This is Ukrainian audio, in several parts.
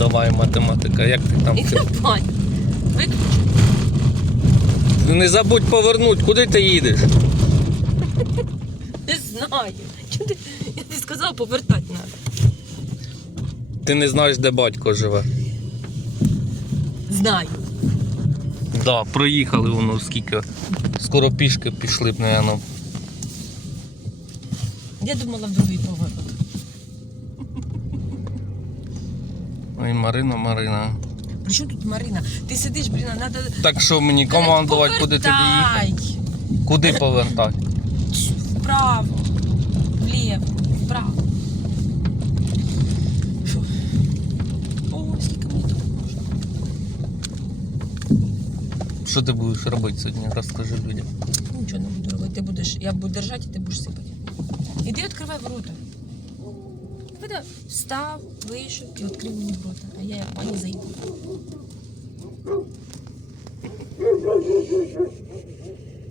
давай математика, як ти там? Давай. Не забудь повернути, куди ти їдеш? Не знаю. Чому ти? Я тобі сказав, повертати треба. Ти не знаєш, де батько живе. Знаю. Да, проїхали воно скільки. Скоро пішки пішли б, наверное. Я думала в другий Ой, Марина, Марина. При чому тут Марина? Ти сидиш, блін, треба... Так що мені командувати, куди тобі їхати? Куди повертати? Вправо, вліво, вправо. Що? О, скільки мені тут можна. Що ти будеш робити сьогодні? Розкажи людям. Нічого не буду робити. Ти будеш, я буду держати, і ти будеш сипати. Іди відкривай ворота. Вода встав, вийшов і відкрив мені ворота. А я як пані зайду.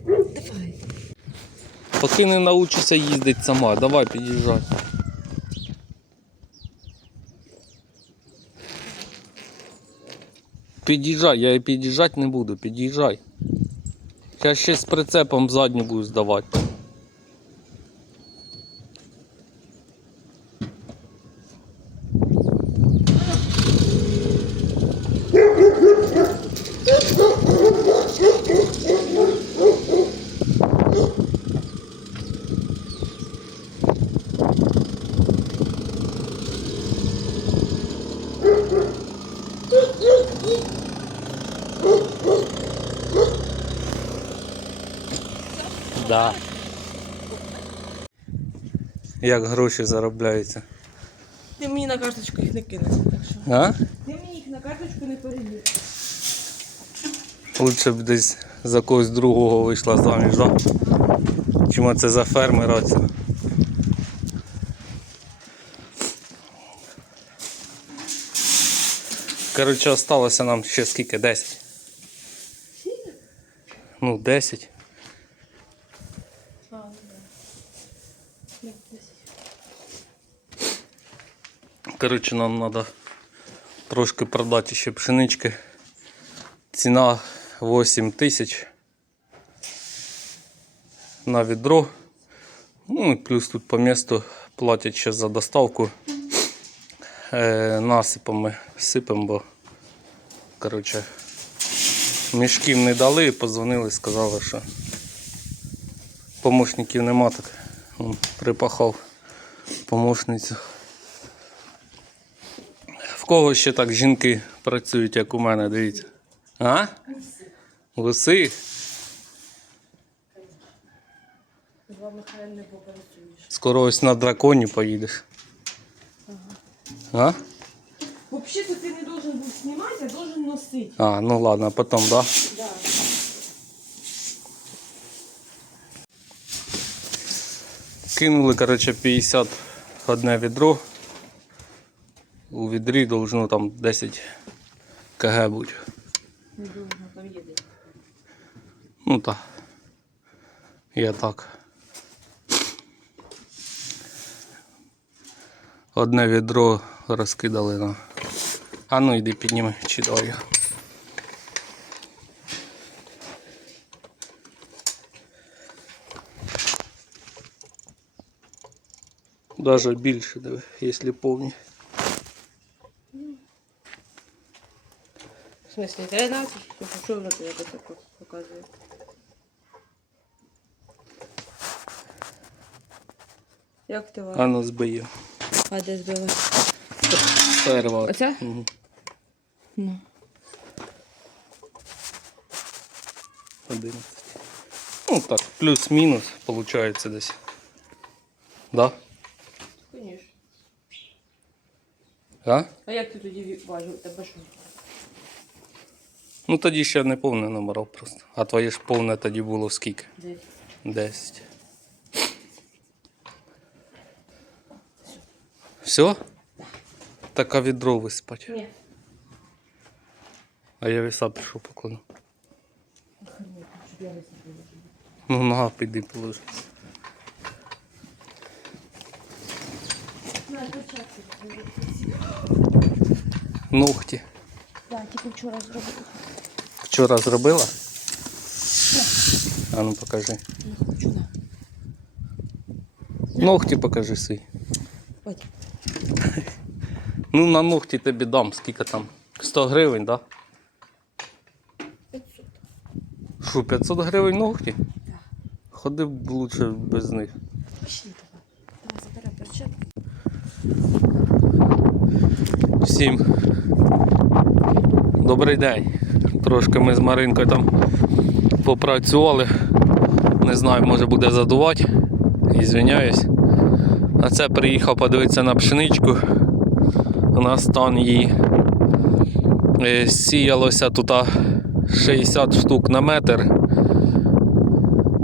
Давай. Поки не научишся їздити сама, давай під'їжджай. Під'їжджай, я і під'їжджати не буду, під'їжджай. Я ще з прицепом задню буду здавати. Да. Як гроші заробляються. Ти мені на карточку їх не кинеш. Так що. А? Ти мені їх на карточку не перевір. Лучше б десь за когось другого вийшла заміж, да? Чим це за фермера. Коротше, осталося нам ще скільки? 10. Ну, 10. А, ну да. Як десять. Коротше, нам треба трошки продати ще пшенички. Ціна 8 тисяч на відро. Ну і плюс тут по місту платять ще за доставку. Е, насипами сипемо, бо коротше, мішків не дали, подзвонили, сказали, що помощників нема, так припахав помощницю. Кого ще так жінки працюють, як у мене, дивіться. А? Попрацюєш. Скоро ось на драконі поїдеш. А? Взагалі ти не должен був знімати, а должен носити. А, ну ладно, а потом, да? Да. Кинули, короче, 50 одне відро. У відрі должно там 10 кг бути. Ну так. Я так. Одне відро розкидали на. А ну йди підніми, чи давай. Даже більше, диви, якщо повні. В смысле, 13? Що воно тобі якось так показує? Як ти А ну збиє. А де збила? Перва. Оця? Мгм. Ну. 11. Ну так, плюс-мінус виходить десь. Да? Звісно. А? А як ти тоді важив? Тебе що? Ну тоді ще не повне номеров просто. А твоє ж повне тоді було скільки? Десь. 10. Все? Така відро виспать. Ні. А я віса прийшов покладу. Ну нога піди положи. Ногті. Так, тільки вчора зробила. Вчора зробила? А ну покажи. Не хочу, на. Ногті покажи свій. Ну на ногті тобі дам, скільки там? 100 гривень, так? Да? 500. Що, 500 гривень ногті? Ходи б лучше без них. Пішли давай. Давай забирай. Всім добрий день. Трошки ми з Маринкою там попрацювали. Не знаю, може буде задувати. І звиняюсь. А це приїхав подивитися на пшеничку. На стан її. Е, Сіялося тут 60 штук на метр.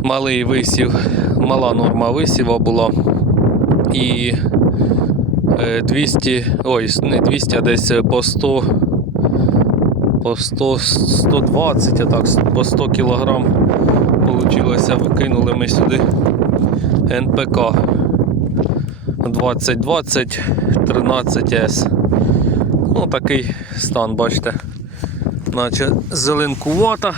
Малий висів, мала норма висіва була. І Е, 200, ой, не 200, а десь по 100, по 100, 120, а так, по 100 кілограм получилося, викинули ми сюди НПК 2020 13С. Ну, такий стан, бачите, наче зеленкувата.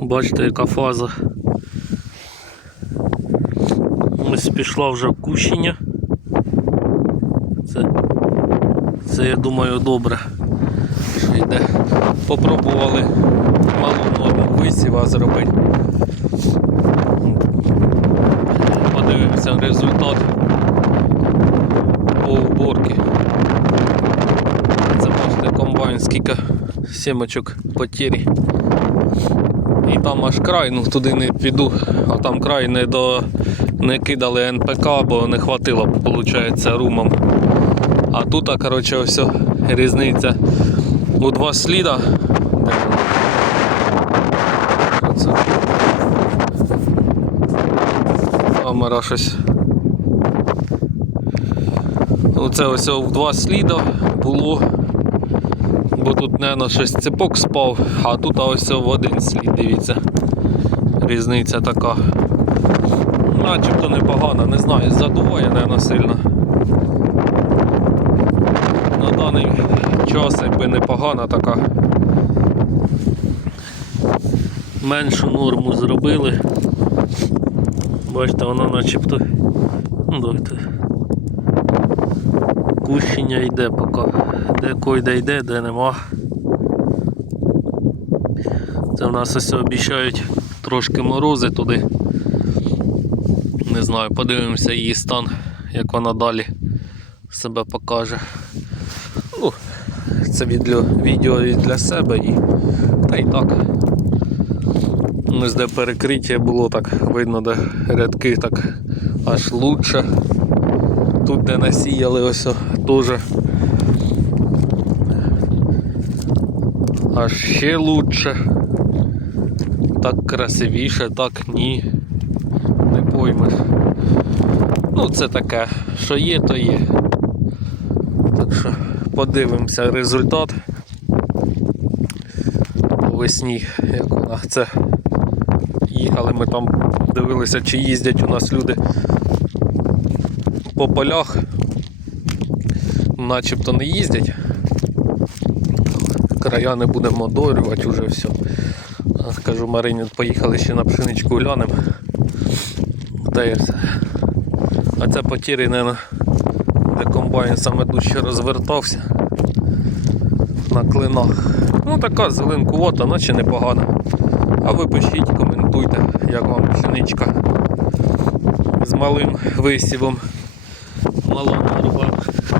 Бачите, яка фаза. Ось пішла вже кущення. Це, це я думаю добре, що йде. Попробували малу норму висіва зробити. Подивимося результат по уборці. Це бачите комбайн, скільки сімочок потері. І там аж край, ну туди не піду, а там край не до не кидали НПК, бо не хватило, виходить, румом. А тут, коротше, ось різниця у два сліда. Камера щось. Оце ось о, в два сліда було. Бо тут, мабуть, щось цепок спав, а тут ось в один слід, дивіться. Різниця така. Начебто непогано, не знаю, задуває, мабуть, сильно. На час якби непогана така. Меншу норму зробили. Бачите, вона начебто. Ну, давайте. Кущення йде поки. Де койде йде, де нема. Це в нас ось обіцяють трошки морози туди. Не знаю, подивимося її стан, як вона далі себе покаже. Ну, це відео, відео і для себе і та й так. Ось де перекриття було так, видно, де рядки так аж лучше. Тут де насіяли ось теж аж ще лучше. Так красивіше, так ні. Не поймеш. Ну, це таке, що є, то є. Подивимося результат по весні, як вона це. Їхали ми там, дивилися, чи їздять у нас люди по полях. Начебто не їздять. Края не будемо дорювати вже все. Кажу Марині, поїхали ще на пшеничку глянемо. Та і все. А це потірі, мабуть, де комбайн саме дужче розвертався на клинах. Ну така зеленкувата, наче непогана. А ви пишіть, коментуйте, як вам пшеничка з малим висівом. Мала норма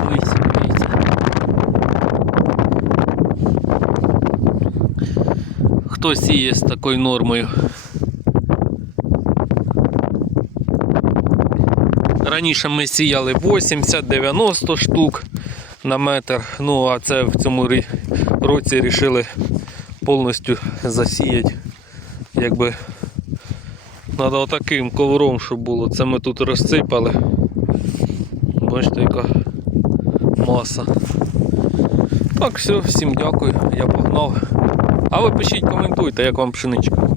висів. Хто сіє з такою нормою? Раніше ми сіяли 80-90 штук на метр. Ну а це в цьому році вирішили повністю засіяти. Якби треба отаким ковром, щоб було. Це ми тут розсипали. Бачите, яка маса. Так, все, всім дякую, я погнав. А ви пишіть, коментуйте, як вам пшеничка.